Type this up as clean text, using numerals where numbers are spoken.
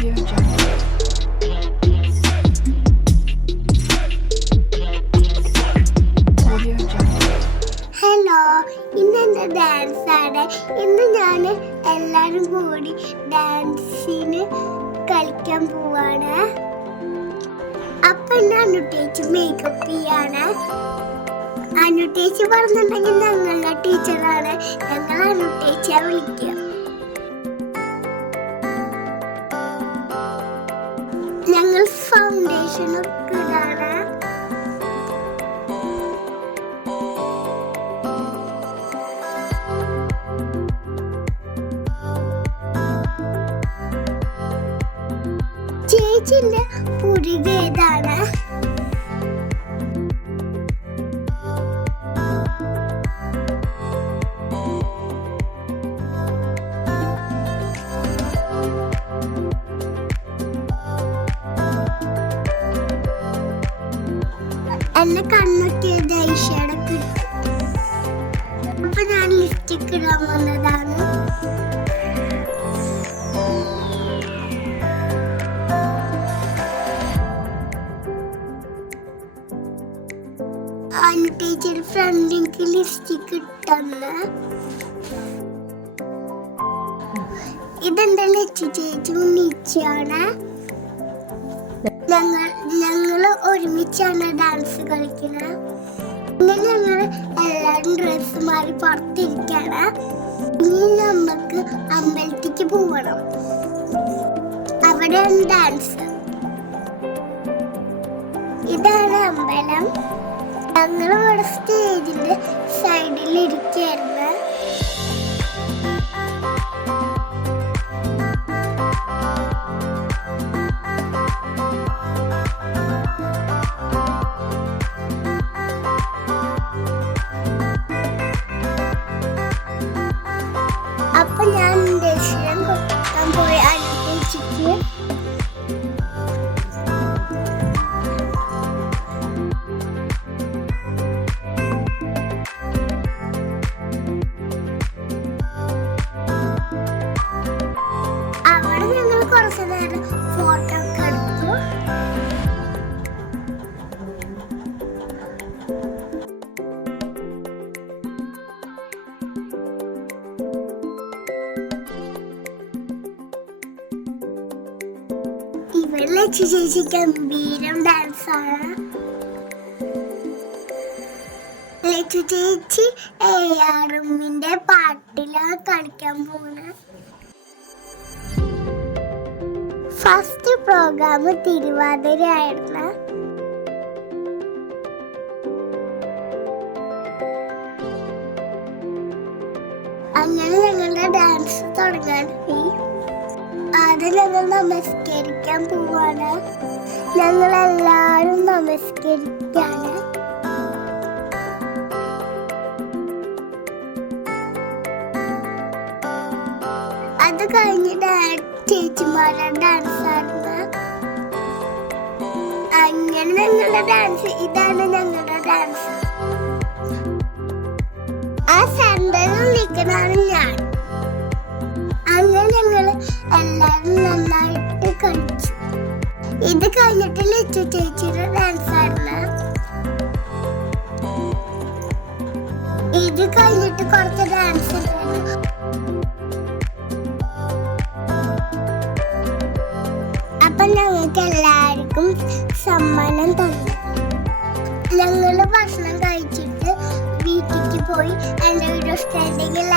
Hello, ഇന്നെൻ്റെ ഡാൻസാണ്. ഇന്ന് ഞാൻ എല്ലാവരും കൂടി ഡാൻസിന് കളിക്കാൻ പോവാണ്. അപ്പം അനുട്ടേച്ച് മേക്കപ്പ് ചെയ്യാണ്. അനുട്ടേച്ച് പറഞ്ഞിട്ടുണ്ടെങ്കിൽ ഞങ്ങളുടെ ടീച്ചറാണ്. ഞങ്ങൾ അനുട്ടേച്ചിയെ വിളിക്കുക. ഞങ്ങൾ ഫൗണ്ടേഷൻ ഒക്കെ ഇടാണ്. ചേച്ചിന്റെ പുരിക ഏതാണ്? എന്റെ കണ്ണൊക്കെ ഐഷേഡൊക്കെ ഇട്ടു. അപ്പൊ ഞാൻ ലിപ്സ്റ്റിക് ഇടാൻ വന്നതാണ്. ടീച്ചർ ഫ്രണ്ടിക്ക് ലിപ്സ്റ്റിക് ഇട്ടെന്ന്. ഇതെന്റെ ലച്ചു ചേച്ചി ഉണ്ണിച്ചാണ്. ഞങ്ങൾ ഒരുമിച്ചാണ് ഡാൻസ് കളിക്കുന്നത്. പിന്നെ ഞങ്ങൾ എല്ലാവരും ഡ്രസ്സ് മാറി പുറത്തിരിക്കാണ്. ഇനി നമുക്ക് അമ്പലത്തേക്ക് പോകണം. അവിടെയാണ് ഡാൻസ്. ഇതാണ് അമ്പലം. ഞങ്ങൾ ഇവിടെ സ്റ്റേജിന്റെ സൈഡിൽ ഇരിക്കായിരുന്നു. അപ്പൊ ഞാൻ ദർശനം കൊടുക്കാൻ പോയി അനുഭവിച്ചിട്ട്. അവിടെ ഞങ്ങൾ കുറച്ചു നേരം ഫോട്ടോ ഒക്കെ എടുത്തു. ഇവിടെ ലച്ചു ചേച്ചി ഗംഭീരം ഡാൻസാണ്. ലച്ചു ചേച്ചി ARMന്റെ പാട്ടിലാണ് കളിക്കാൻ പോകുന്നത്. ഫസ്റ്റ് പ്രോഗ്രാം തിരുവാതിര ആയിരുന്നു. അങ്ങനെ ഞങ്ങളുടെ ഡാൻസ് തുടങ്ങാനായി. ആദ്യം ഞങ്ങൾ നമസ്കരിക്കാൻ പോവാണ്. ഞങ്ങളെല്ലാവരും നമസ്കരിക്കാണ്. അത് കഴിഞ്ഞിട്ട് ചേച്ചിമാരുടെ ഡാൻസ് ആയിരുന്നു. അങ്ങനെ ഞങ്ങളുടെ ഡാൻസ്. ഇതാണ് ഞങ്ങളുടെ ഡാൻസ്. ആ സെന്ററിൽ നിൽക്കുന്നതാണ് ഞാൻ. അങ്ങനെ ഞങ്ങൾ എല്ലാവരും നന്നായിട്ട് കളിച്ചു. ഇത് കഴിഞ്ഞിട്ട് ലച്ചു ചേച്ചിയുടെ ഡാൻസ് ആയിരുന്നു. ഇത് കഴിഞ്ഞിട്ട് കുറച്ച് ഡാൻസ് ഉണ്ടായിരുന്നു. അപ്പൊ ഞങ്ങൾക്ക് എല്ലാവർക്കും സമ്മാനം തന്നു. ഞങ്ങൾ ഭക്ഷണം കഴിച്ചിട്ട് വീട്ടിലേക്ക് പോയി. എൻ്റെ വീഡിയോ ഇഷ്ടമായിരുന്നെങ്കിൽ